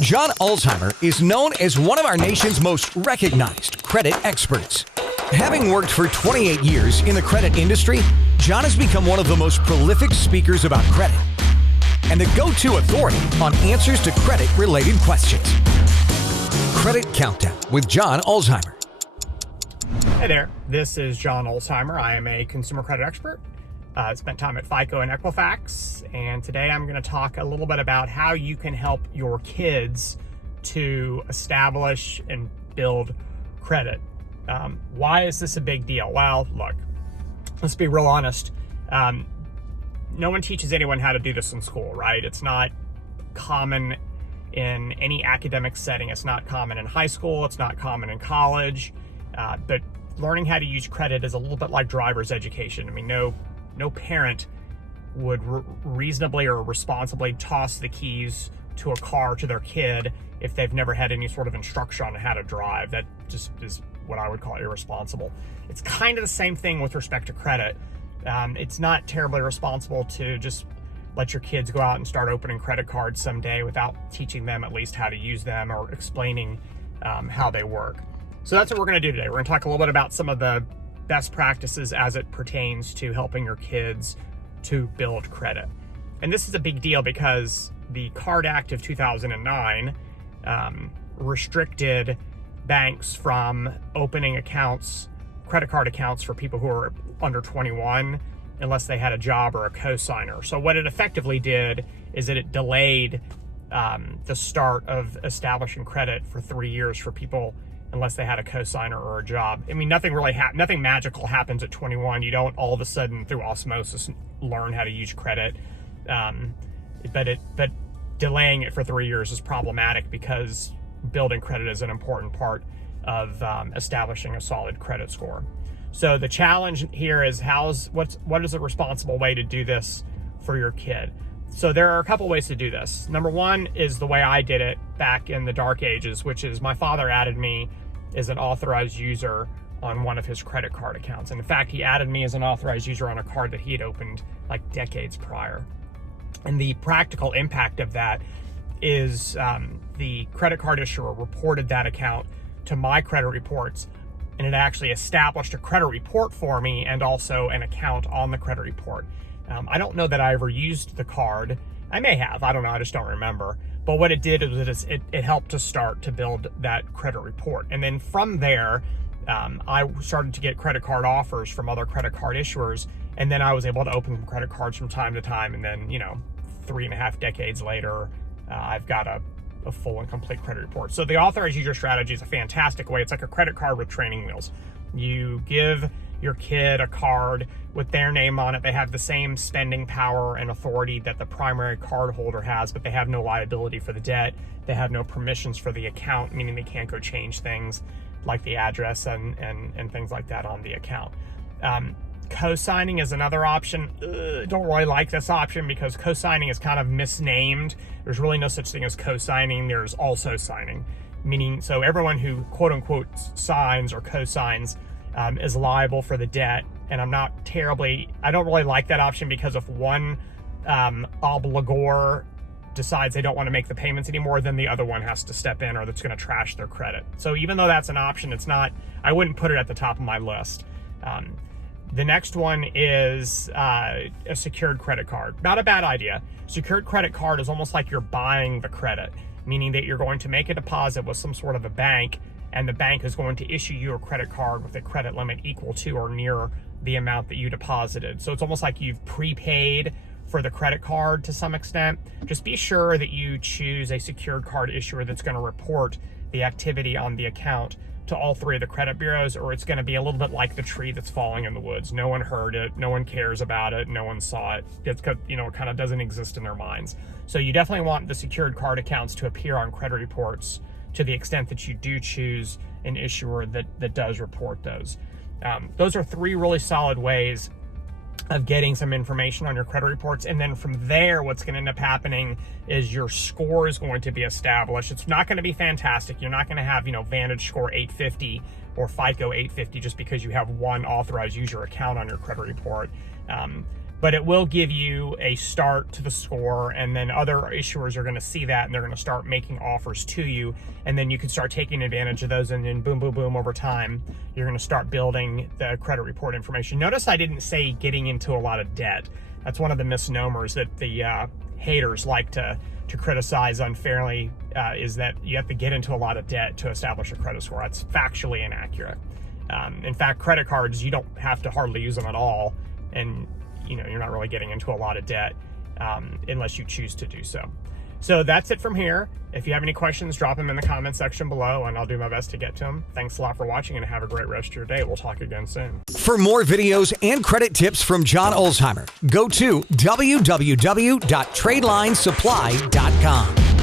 John Ulzheimer is known as one of our nation's most recognized credit experts. Having worked for 28 years in the credit industry, John has become one of the most prolific speakers about credit and the go-to authority on answers to credit-related questions. Credit Countdown with John Ulzheimer. Hey there, this is John Ulzheimer. I am a consumer credit expert. Spent time at FICO and Equifax, and today I'm going to talk a little bit about how you can help your kids to establish and build credit. Why is this a big deal? Well, look, let's be real honest. No one teaches anyone how to do this in school, right? It's not common in any academic setting. It's not common in high school. It's not common in college. But learning how to use credit is a little bit like driver's education. I mean, no parent would reasonably or responsibly toss the keys to a car to their kid if they've never had any sort of instruction on how to drive. That just is what I would call irresponsible. It's kind of the same thing with respect to credit. It's not terribly responsible to just let your kids go out and start opening credit cards someday without teaching them at least how to use them or explaining how they work. So that's what we're going to do today. We're going to talk a little bit about some of the best practices as it pertains to helping your kids to build credit. And this is a big deal because the Card Act of 2009 restricted banks from opening accounts, credit card accounts for people who are under 21 unless they had a job or a cosigner. So what it effectively did is that it delayed the start of establishing credit for 3 years for people unless they had a cosigner or a job. I mean, nothing magical happens at 21. You don't all of a sudden through osmosis learn how to use credit. But delaying it for 3 years is problematic because building credit is an important part of establishing a solid credit score. So the challenge here is what is a responsible way to do this for your kid? So there are a couple ways to do this. Number one is the way I did it back in the dark ages, which is my father added me as an authorized user on one of his credit card accounts. And in fact, he added me as an authorized user on a card that he had opened like decades prior. And the practical impact of that is the credit card issuer reported that account to my credit reports, and it actually established a credit report for me and also an account on the credit report. I don't know that I ever used the card. I may have, I don't know, I just don't remember. But what it did is it helped to start to build that credit report. And then from there, I started to get credit card offers from other credit card issuers. And then I was able to open credit cards from time to time. And then, 3.5 decades later, I've got a full and complete credit report. So the authorized user strategy is a fantastic way. It's like a credit card with training wheels. You give your kid a card with their name on it. They have the same spending power and authority that the primary card holder has, but they have no liability for the debt. They have no permissions for the account, meaning they can't go change things like the address and things like that on the account. Co-signing is another option. Don't really like this option because co-signing is kind of misnamed. There's really no such thing as co-signing. There's also signing, meaning so everyone who quote unquote signs or co-signs is liable for the debt. And I don't really like that option because if one obligor decides they don't want to make the payments anymore, then the other one has to step in or that's going to trash their credit. So even though that's an option, I wouldn't put it at the top of my list. The next one is a secured credit card. Not a bad idea. Secured credit card is almost like you're buying the credit, meaning that you're going to make a deposit with some sort of a bank, and the bank is going to issue you a credit card with a credit limit equal to or near the amount that you deposited. So it's almost like you've prepaid for the credit card to some extent. Just be sure that you choose a secured card issuer that's going to report the activity on the account to all three of the credit bureaus, or it's going to be a little bit like the tree that's falling in the woods. No one heard it, no one cares about it, no one saw it. It kind of doesn't exist in their minds. So you definitely want the secured card accounts to appear on credit reports to the extent that you do choose an issuer that does report those. Those are three really solid ways of getting some information on your credit reports. And then from there, what's going to end up happening is your score is going to be established. It's not going to be fantastic. You're not going to have, Vantage Score 850 or FICO 850 just because you have one authorized user account on your credit report. but it will give you a start to the score, and then other issuers are going to see that and they're going to start making offers to you, and then you can start taking advantage of those, and then boom, boom, boom, over time, you're going to start building the credit report information. Notice I didn't say getting into a lot of debt. That's one of the misnomers that the haters like to criticize unfairly, is that you have to get into a lot of debt to establish a credit score. That's factually inaccurate. In fact, credit cards, you don't have to hardly use them at all, and you're not really getting into a lot of debt unless you choose to do so. So that's it from here. If you have any questions, drop them in the comment section below, and I'll do my best to get to them. Thanks a lot for watching, and have a great rest of your day. We'll talk again soon. For more videos and credit tips from John Ulzheimer, go to www.tradelinesupply.com.